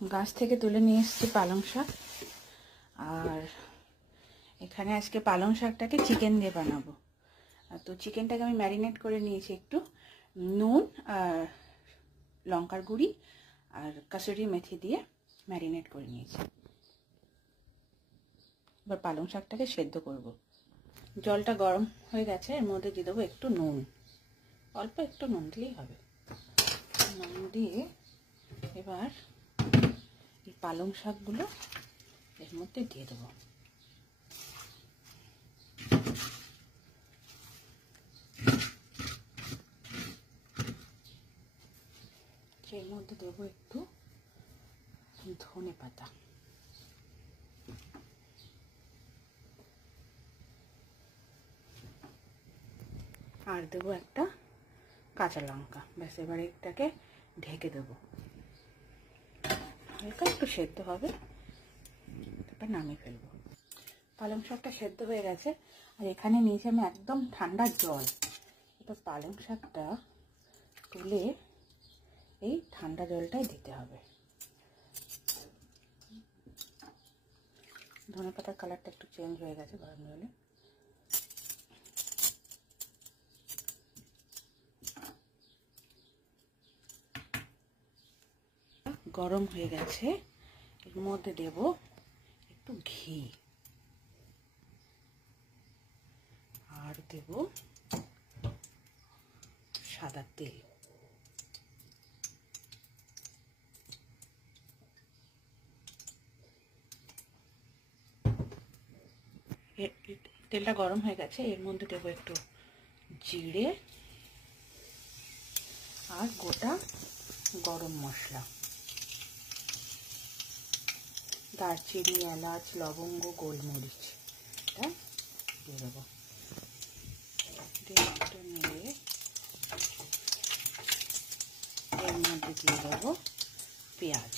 গাছ থেকে তুলে নিয়ে এসেছি পালং শাক। আর এখানে আজকে পালং শাকটাকে চিকেন দিয়ে বানাবো। তো চিকেনটাকে আমি ম্যারিনেট করে নিয়েছি, একটু নুন আর লঙ্কার গুঁড়ি আর কাসুরি মেথি দিয়ে ম্যারিনেট করে নিয়েছি। এবার পালং শাকটাকে সেদ্ধ করব। জলটা গরম হয়ে গেছে, এর মধ্যে দিয়ে দেবো একটু নুন, অল্প একটু নুন দিলেই হবে। নুন দিয়ে এবার এই পালং শাকগুলো এর মধ্যে দিয়ে দেবো। এর মধ্যে দেবো একটু ধনে পাতা, আর দেবো একটা কাঁচা লঙ্কা। ব্যাস, এবার এটাকে ঢেকে দেবো, হালকা একটু সেদ্ধ হবে, তারপর নামিয়ে ফেলবো। পালং শাকটা সেদ্ধ হয়ে গেছে, আর এখানে নিয়েছি আমি একদম ঠান্ডা জল। এবার পালং শাকটা তুলে এই ঠান্ডা জলটাই দিতে হবে। ধনে পাতার কালারটা একটু চেঞ্জ হয়ে গেছে গরম জলে। গরম হয়ে গেছে, এর মধ্যে দেব একটু ঘি আর দেব সাদা তেল। তেলটা গরম হয়ে গেছে, এর মধ্যে দেবো একটু জিরে আর গোটা গরম মশলা, দারচিনি, এলাচ, লবঙ্গ, গোলমরিচ, এটা দিয়ে দেবো। একটু নেড়ে এর মধ্যে দিয়ে দেবো পেঁয়াজ।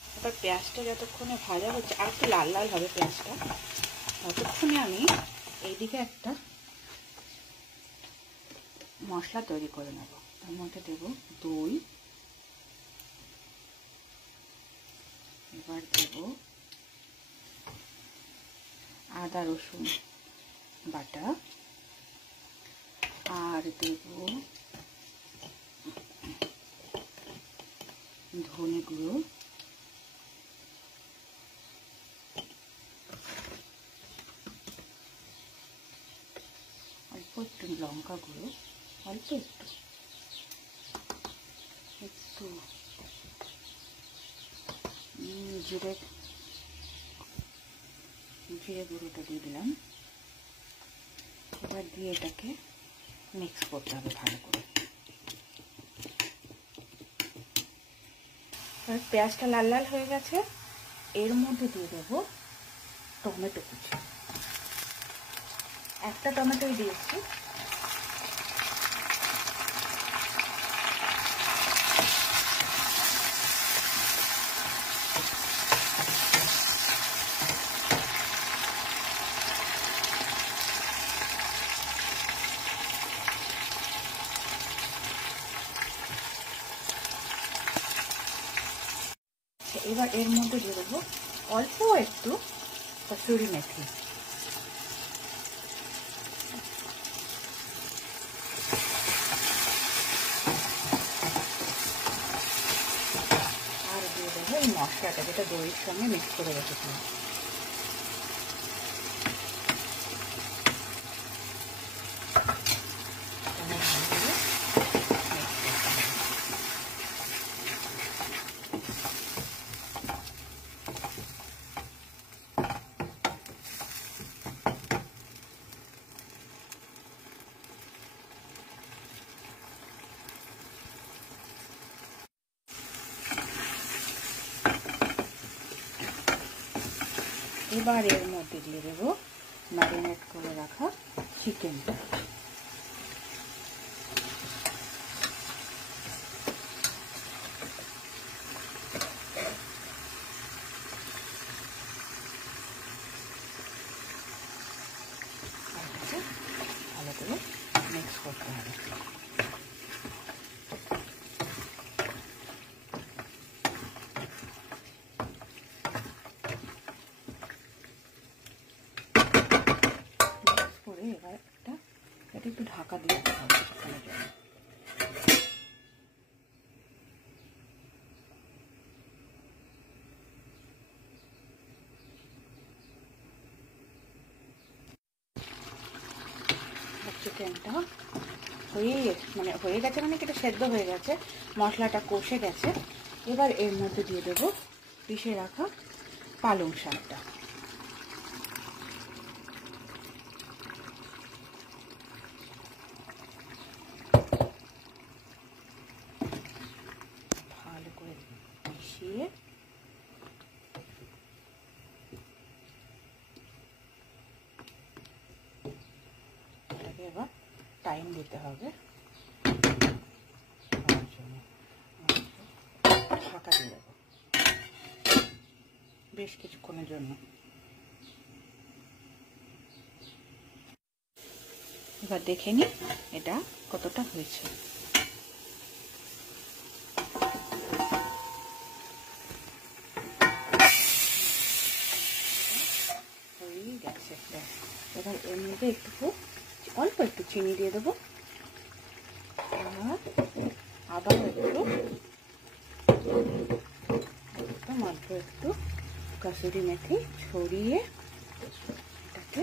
এবার পেঁয়াজটা যতক্ষণে ভাজা হচ্ছে, আর একটু লাল লাল হবে পেঁয়াজটা, ততক্ষণে আমি এইদিকে একটা মশলা তৈরি করে নেব। তার মধ্যে দেব দই, এবার দেব আদা রসুন বাটা, আর দেব ধনে গুঁড়ো, অল্প একটু লঙ্কা গুঁড়ো, অল্প একটু একটু জিরে গুঁড়োটা দিয়ে দিলাম। এবার দিয়ে এটাকে মিক্স করতে হবে ভালো করে। এবার পেঁয়াজটা লাল লাল হয়ে গেছে, এর মধ্যে দিয়ে দেবো টমেটো কুচি। একটা টমেটোই দিয়েছি। এবার এর মধ্যে দিয়ে দেবো অল্প একটু কসুরি মেথি, আর দিয়ে দেবো এই মশলাটা, যেটা দইয়ের সঙ্গে মিক্স করে রেখেছিলাম। এবার এর মধ্যে দিয়ে দেবো ম্যারিনেট করে রাখা চিকেনটা। ভালো করে মিক্স করতে হবে। এটাকে একটু ঢাকা দিয়ে দিতে হবে কিছুক্ষণের জন্য। চিকেনটা হয়ে গেছে, মানে হয়ে গেছে মানে কি, এটা সেদ্ধ হয়ে গেছে, মশলাটা কষে গেছে। এবার এর মধ্যে দিয়ে দেবো পিষে রাখা পালং শাকটা। ভালো করে মিশিয়ে এটাকে এবার টাইম দিতে হবে, ঢাকা দিয়ে দেবো বেশ কিছুক্ষণের জন্য। এবার দেখে নি এটা কতটা হয়েছে। হয়েই গেছে। এবার এর মধ্যে একটু অল্প একটু চিনি দিয়ে দেবো, আর আবার একটু অল্প একটু কাসুরি মেথি ছড়িয়ে এটাকে